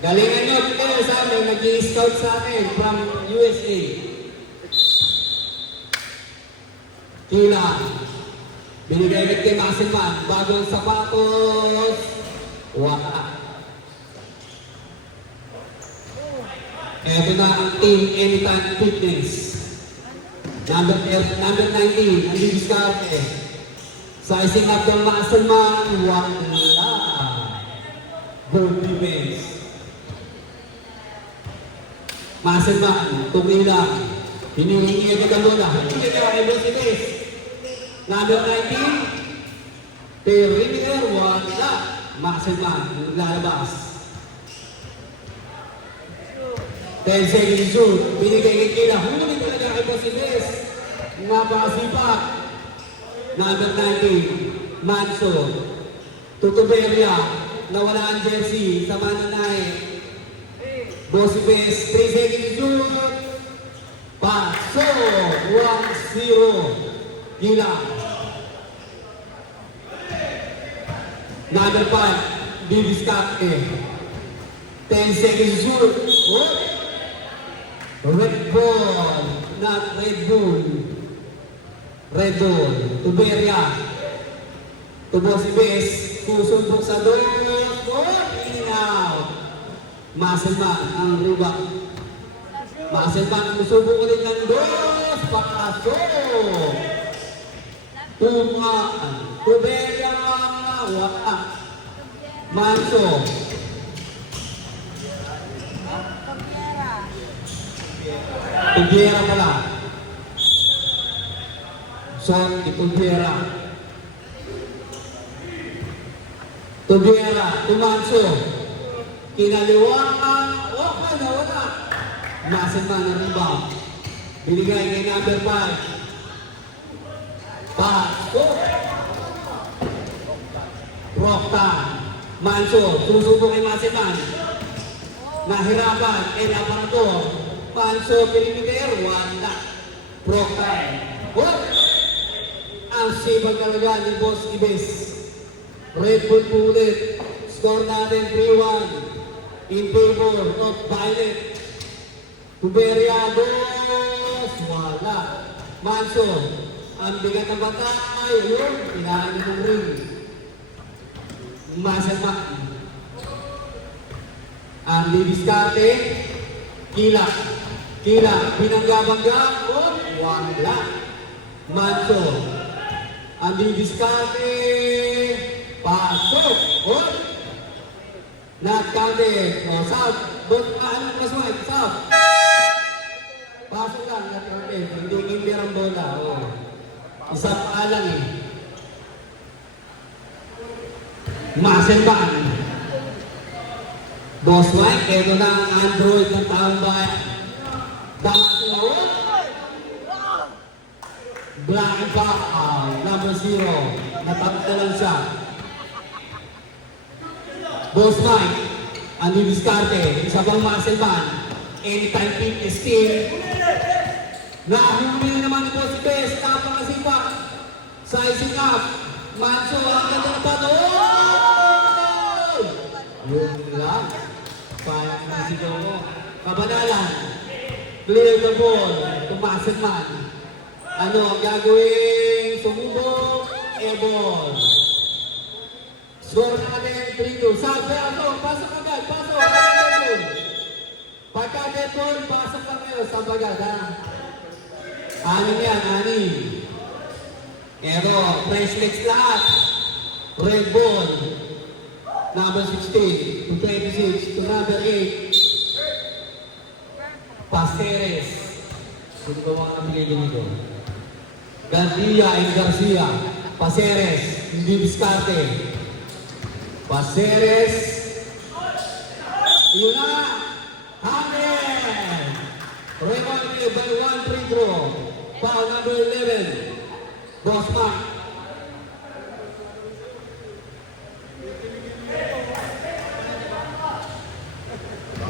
Galingan nyo, kayo sa amin, nag-i-scout sa akin from USA. Kila, binigay agad kay Masinman, bagong sapatos, wala. Eto na ang Team Anytime Fitness. Number 19, ang Diviskarte. Sizing up ng Masinman, wala. Gold defense. Masinman, tumila. Hinihingi agad ang muna. Hindi ka kay Bosilis. Number 19, perimeter, wala. Masinman, lalabas. 10 seconds shoot. Binigay kay Kila. Huli talaga kay Bosilis. Napakasipak. Number 19, Manso. Tutuberia. Nawala ang jersey sa Mananay. Bosilis, 3 seconds shoot. Paso. 1-0. Kila. Number 5, Diviskarte. 10 seconds shoot. Oh. Red Bull, not Red Bull. Red Bull, Tuberia. Tubosibes, susumbok sa dos. In and out. Masinman ang riba. Masinman, susubok ulit ng dos. Pakasok. Tumaan. Tuberia, wala. Manso. Tubiera pala. Son di Tubiera. Tubiera, Tumanso. Kinaliwangan. Okay na, wala. Masinman ang rebound. Binigay kay number 5. Pasok. Procta. Manso, susubok kay Masinman. Nahirapan kay Aparator. Manso, perimeter, wala. Procta. What? Ang sibag talaga ni Boss Ibes. Red Bull ulit. Score natin 3-1. In favor of Violet. Tuberia, dos. Wala. Manso, ang bigat ng batay. Yun, kailangan nyo ng ring. Masinman. Ang Diviskarte. Kila. Kila, binangga-bangga. Oh, wala. Manso. Ang Diviskarte. Pasok. Oh. Not counted. O, south. Ano plus one? South. Pasok lang. Not counted. Hindi kimbir ang bola. Oh. Isa pa lang eh. Masinman. Boss Mike, eto na ang Android ng taong bayan. Dapat sinawag. Black and foul, number 0. Natapos lang siya. Boss Mike, ang Diviskarte, isa pang Masinman. Anytime fitness team. Nahuli naman ni Boss Best, napakasipak. Sizing up. Manso, ang gandang panood! Yun lang. Parang nasigaw mo. Kabanalan. Clear the ball. Masinman. Ano ang gagawin? Sumubok. E-ball. Score natin 3-2. Sabi ako, pasok agad. Pasok. Pagka dead ball, pasok lang kayo. Sabi agad, ha? Anim yan, anim. Eto, fresh legs lahat. Red ball. Number 16 to 26 to number 8. Pasteres. Sino ba mga napilili nito? Garcia and Garcia. Pasteres. Hindi Diviskarte. Pasteres. Yun na. Hammer. Rebound by 1 free throw. Foul number 11. Boss Mark.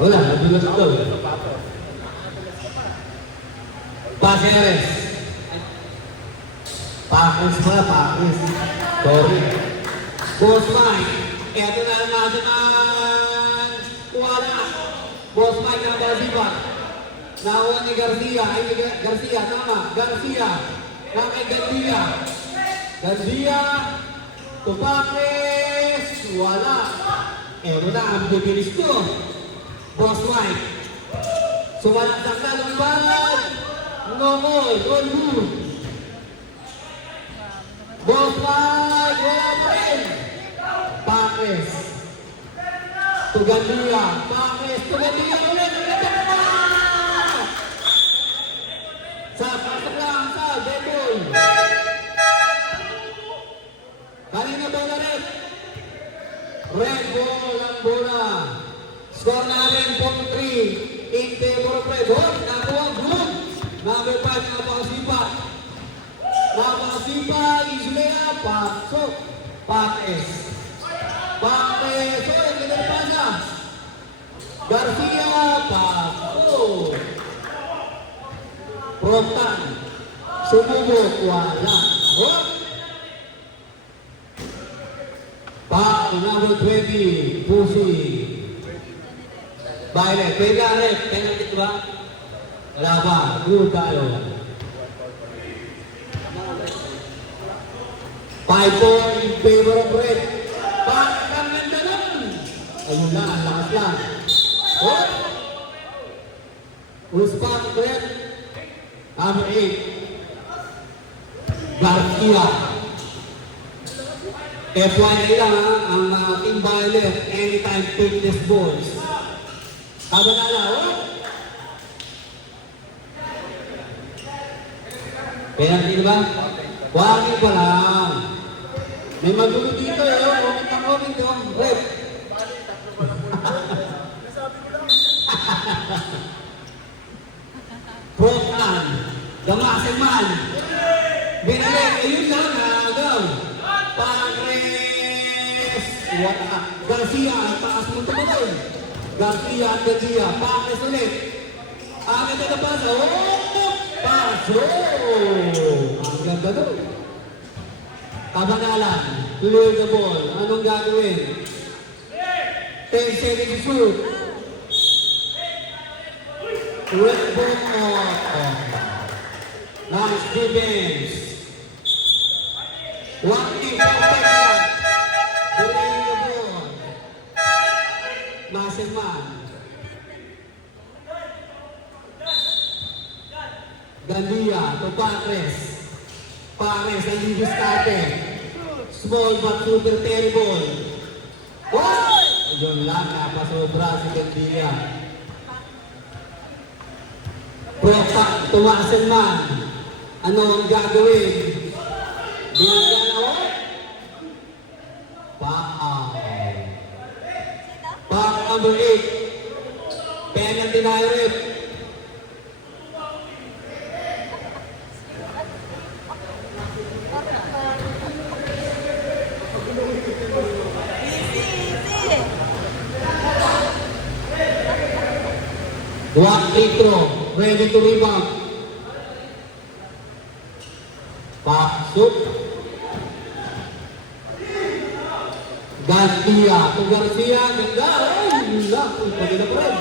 Wala, nadulas ito. Paseres. Pakis pala, pakis. Sorry. Boss Mike. Eto na natin ang wala. Nakuha ni Garcia. Ay, Garcia, tama. Garcia. Na kay Garcia. Garcia. Tupakes. Wala. Eto na, ang bibilis ko. Boss Mike. Sumalaksak na, lumibangan. No more. Goal move. Boss Mike. Wala pa rin. Pakes. Tugandia. Pakes. Tugandia ulit. Pasok lang sa Debol. Kanina ba na red? Red ball ang bola. Score natin 4-3 in favor of Red. Nakuha ang group. Number 5, napakasipa. Napakasipa, Islea, pasok. Pakes. Pakes. Oy, ganun pa na. Garcia, pasok. Protan, sumubok, wala. Hop! Back to number 20, Pusi. Violet, pwede rin, penalty ba? Wala ba? Good tayo. 5-4 in favor of Red. Back ang ganda nun. Ayun na, ang lakas lang. Hop! Uspak, Red. Number 8, Garcia. FYI lang ang Team Violet, anytime fitness balls. Tama na lang, oh? Penalty ba? Wagin pa lang. May magulo dito eh, oh. Comment na comment, oh. Red. Protan, Damasin man. Binalik, ayun lang, agaw. Pakes. Wala. Garcia, ang taas mo ito ba doon? Garcia, Garcia, Pakes ulit. Agad na pasa, oh! Paso! Ang ganda doon. Kabanalan, clear the ball. Anong gagawin? 10 seconds to shoot. Red ball. Nice defense. One team, delaying the ball. Massive man. Gandia to Pares. Pares ang diskarte. Small but super terrible. Oh! Yun lang, napasobra si Gandia. Propak, tumasin man. Ano ang gagawin? Binagyan ako? Paak number 8. Penalty na rin. Duwag litro. Ready to rebound. Pasok. Garcia. To Garcia. Ganda. Ay, nila. Pagkita pa rin.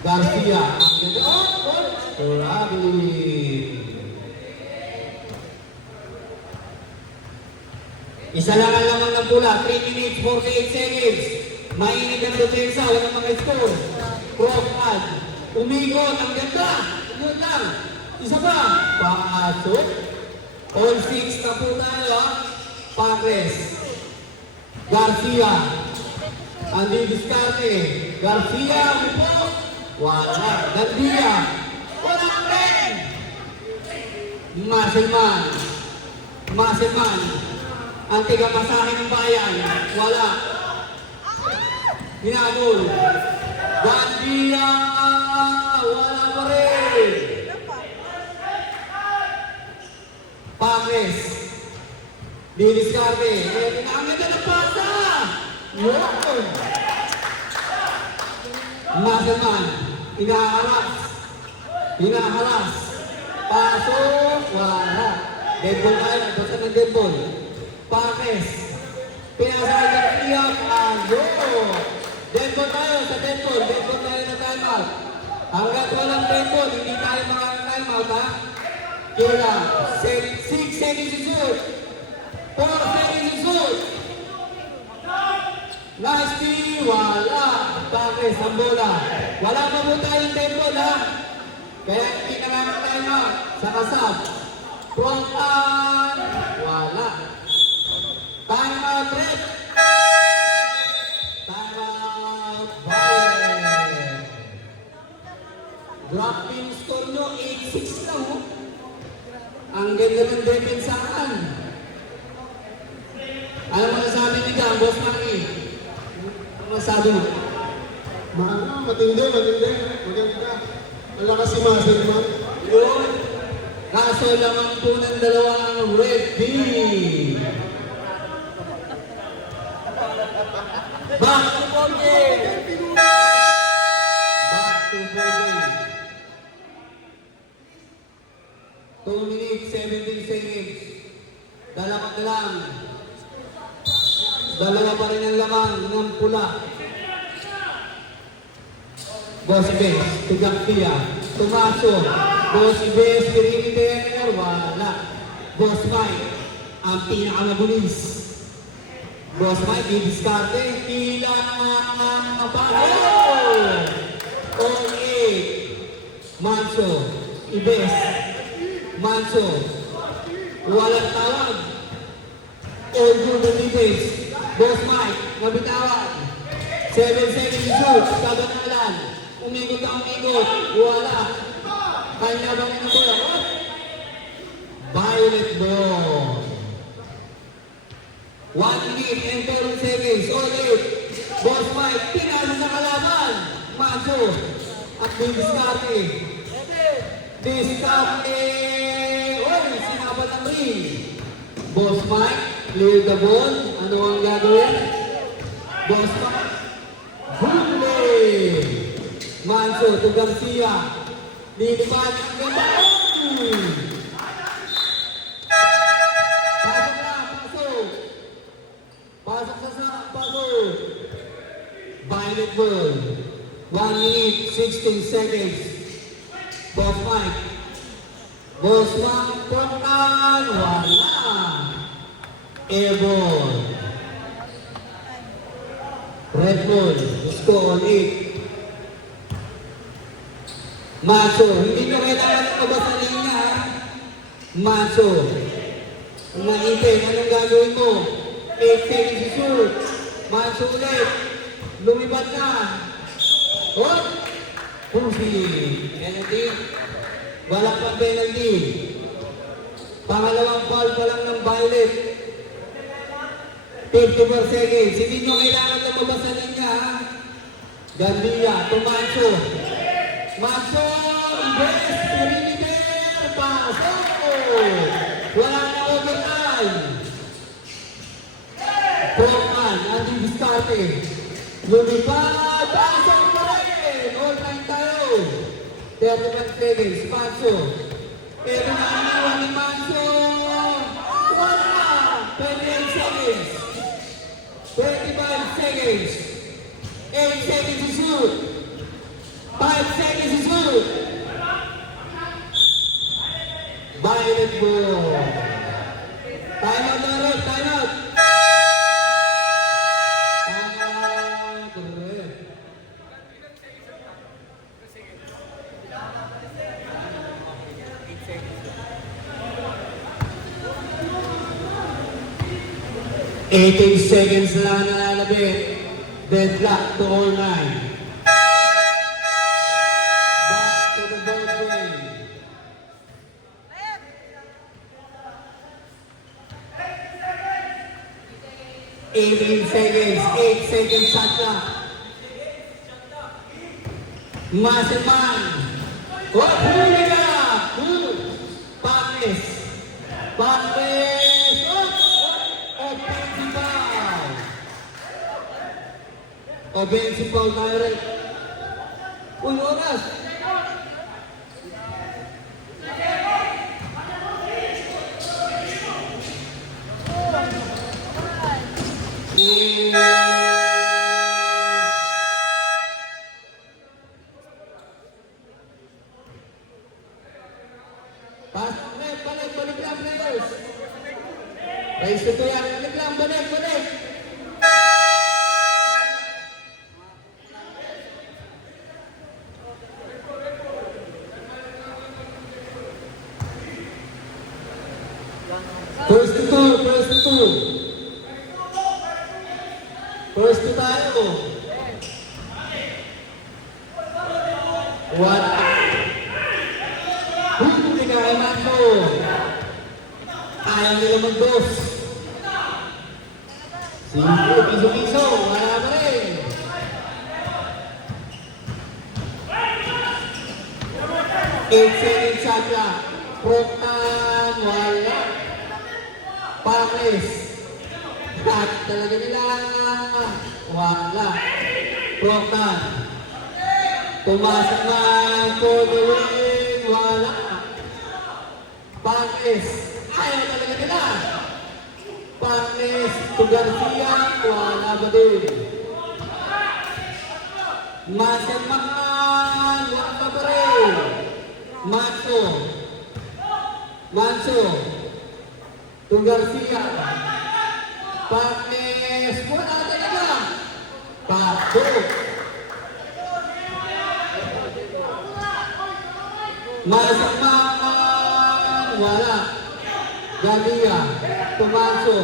Garcia. Ang ganda. Oh, Rabi. Isa lang ang lamang ng pula. 3 minutes, 48 seconds. Mainit ang depensa. Walang mga score. Propan. Umigot. Ang ganda. Yun lang. Isa pa. Pasok. All 6 na po tayo, ha. Pares. Garcia. Andi diskarte. Garcia. Upo. Wala. Gandia. Wala rin. Maselman. Maselman. Ang tiga-masahe ng bayan. Wala. Hinanol. Gandia. Wala pa rin. Pares. Diniskarte. Ang ganda ng pasa. Yun. Maselman. Hinaharas. Hinaharas. Pasok. Wala. Deadball tayo. Basta ng deadball. Pares. Pinasakay ng iyak. Ayun. Deadball tayo sa deadball. Deadball tayo na timeout. Hanggat walang tempo, hindi tayo makaka-time out, ha? Kira, 6 seconds to shoot. 4 seconds to shoot. Nasty, wala. Pakis ang bola. Wala pa po tayong tempo, ha? Kaya hindi na namin time out. Sa kasab. Front on. Wala. Time out, red. Time out, violet. Drop in score nyo, 8-6 lang, oh. Ang ganda ng defensahan. Ano mo nasabi ni Gang, Boss Maki? Ano masabi mo? Matindi. Maganda. Ang lakas si Master Man. Yun. Kaso lamang po ng dalawang red team. Back to ball game. Back to ball game. 2 minutes, 17 seconds. Dalawa ka lang. Dalawa pa rin ang lamang ng pula. Boss Bes, Tugakpia, Tumaso, Boss Bes, Perimeter, wala. Boss Mike, ang pinakamabilis. Boss Mike, didiskarte, kailangan ng mabaho. All 8. Manso, Ibes, Manso, walang tawag. All good the defense. Boss Mike, nabitawan. 7 seconds to shoot, kabanalan. Umikot ang umikot, wala. Kanya ba ng bola? Violet ball. 1 minute and 30 seconds. All 8. Boss Mike, pinasa sa kalaban. Manso, at didiskarte. Diskarte. Oy, sinabat ang ring. Boss Mike, clear the ball. Ano ang gagawin? Boss Mike, huli. Manso to Garcia. Lilipan ang ganda. Pasok na, pasok. Pasok. Violet ball. 1 minute, 16 seconds. Boss Mike. Boss Mike, puntan. Wala. Airball. Red ball. Gusto on 8. Maso, hindi ko kailangan mabasa sa linya, ha? Maso. Maitin, anong gagawin mo? 8 seconds to shoot. Maso ulit. Lumipat na. Hop! Pusi. Penalty. Wala pang penalty. Pangalawang foul pa lang ng Violet. 54 seconds. Hindi nyo kailangan na mabasa sa linya, ha? Gandia, Tumanso. Maso, Ibes, Perimeter, pasok! Wala na overtime. Proman, Andy Vizcarte. Lumipad, pasok pa rin! All time tayo. 35 seconds, Manso. Pero nakaniwan ni Manso. Wala! 28 seconds. 25 seconds. 8 seconds to shoot. 5 seconds to shoot. Violet ball. Time out na rin, time out. Correct. Eighteen seconds lang nananabit. Deadlock to all 9. Back to the ball game. 18 seconds, 8 seconds shot clock. Maserman. Oh, huli ka! Pakis. Pakis. Offensive foul. Offensive foul tayo rin. Uy, oras. First to two, first to two. First to tayo. One. Hindi ka kay Marco. Ayaw nila mag-dos. Sige, piso-piso. Wala pa rin. 8 seconds shot clock. Proctan, wala. Pares. Shot talaga nila. Wala. Proctan. Pumasok na for the win. Wala. Pares. Ayaw talaga nila. Pares to Garcia. Wala ba din? Masamaan. Wala pa rin. Manso. Manso. To Garcia. Pares. Wala talaga. Pato. Masamaan. Wala. Garcia. To Manso.